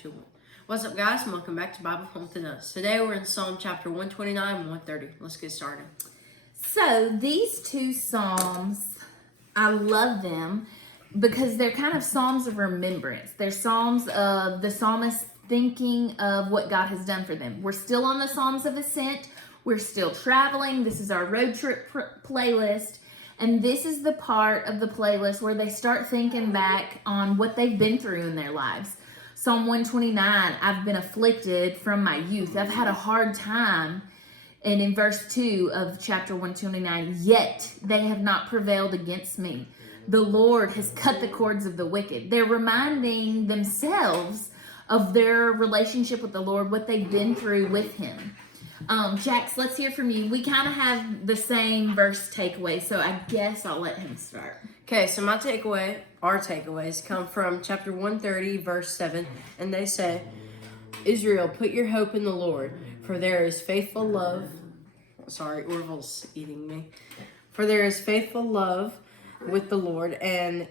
Sure. What's up, guys, and welcome back to Bible Home to Us. Today we're in Psalm chapter 129 and 130. Let's get started. So these two psalms, I love them because they're kind of psalms of remembrance. They're psalms of the psalmist thinking of what God has done for them. We're still on the Psalms of Ascent. We're still traveling. This is our road trip playlist. And this is the part of the playlist where they start thinking back on what they've been through in their lives. Psalm 129, I've been afflicted from my youth. I've had a hard time. And in verse 2 of chapter 129, yet they have not prevailed against me. The Lord has cut the cords of the wicked. They're reminding themselves of their relationship with the Lord, what they've been through with Him. Jax, let's hear from you. We kind of have the same verse takeaway, so I guess I'll let him start. Okay, so our takeaways come from chapter 130, verse 7, and they say, Israel, put your hope in the Lord, for there is faithful love. Sorry, Orville's eating me. For there is faithful love with the Lord, and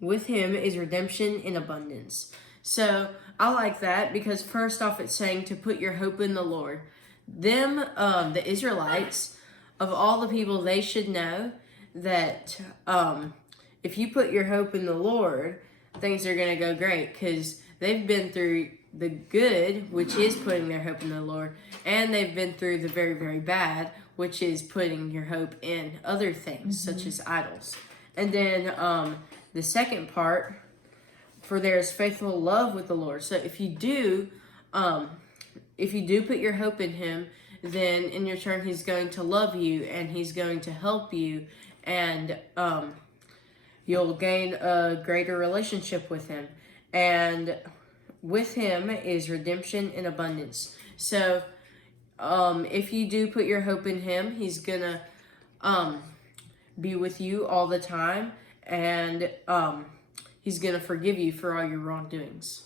with Him is redemption in abundance. So I like that because first off, it's saying to put your hope in the Lord. The Israelites, of all the people, they should know that if you put your hope in the Lord, things are going to go great because they've been through the good, which is putting their hope in the Lord, and they've been through the very, very bad, which is putting your hope in other things, such as idols. And then the second part, for there is faithful love with the Lord. So if you do put your hope in Him, then in your turn, He's going to love you and He's going to help you, and you'll gain a greater relationship with Him. And with Him is redemption in abundance. So if you do put your hope in Him, He's gonna be with you all the time, and He's gonna forgive you for all your wrongdoings.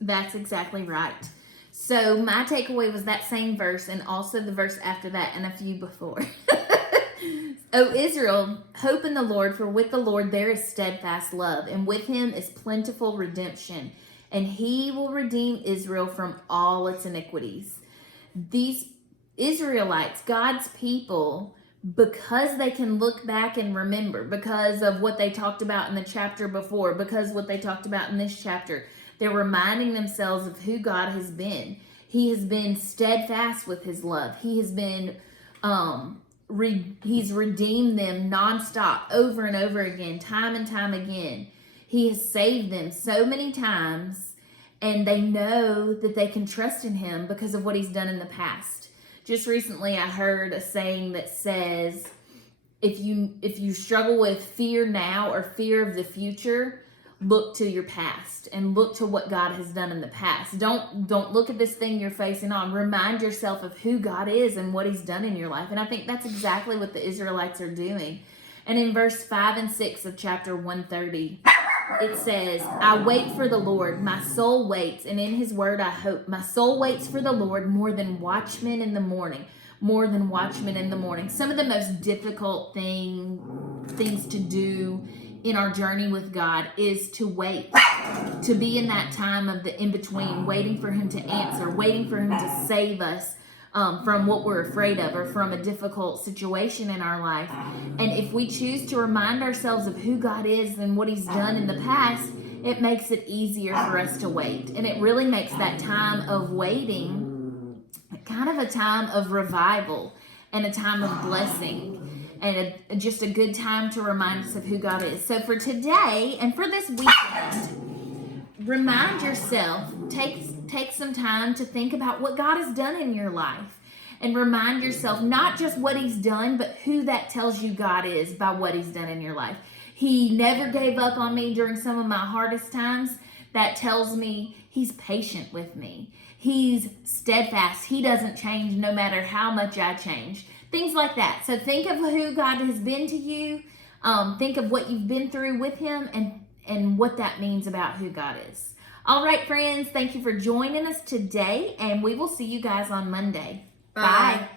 That's exactly right. So my takeaway was that same verse and also the verse after that and a few before. O Israel, hope in the Lord, for with the Lord there is steadfast love, and with Him is plentiful redemption, and He will redeem Israel from all its iniquities. These Israelites, God's people, because they can look back and remember, because of what they talked about in the chapter before, because what they talked about in this chapter, they're reminding themselves of who God has been. He has been steadfast with His love. He has been, He's redeemed them nonstop, over and over again, time and time again. He has saved them so many times, and they know that they can trust in Him because of what He's done in the past. Just recently, I heard a saying that says, if you struggle with fear now or fear of the future, look to your past and look to what God has done in the past. Don't look at this thing you're facing on. Remind yourself of who God is and what He's done in your life. And I think that's exactly what the Israelites are doing. And in verse 5 and 6 of chapter 130, it says, I wait for the Lord, my soul waits, and in His word I hope. My soul waits for the Lord more than watchmen in the morning. More than watchmen in the morning. Some of the most difficult things to do in our journey with God is to wait, to be in that time of the in-between, waiting for Him to answer, waiting for Him to save us from what we're afraid of or from a difficult situation in our life. And if we choose to remind ourselves of who God is and what He's done in the past, it makes it easier for us to wait. And it really makes that time of waiting kind of a time of revival and a time of blessing. And just a good time to remind us of who God is. So for today and for this weekend, remind yourself, take some time to think about what God has done in your life. And remind yourself not just what He's done, but who that tells you God is by what He's done in your life. He never gave up on me during some of my hardest times. That tells me He's patient with me. He's steadfast. He doesn't change no matter how much I change. Things like that. So think of who God has been to you. Think of what you've been through with Him and what that means about who God is. All right, friends. Thank you for joining us today, and we will see you guys on Monday. Bye.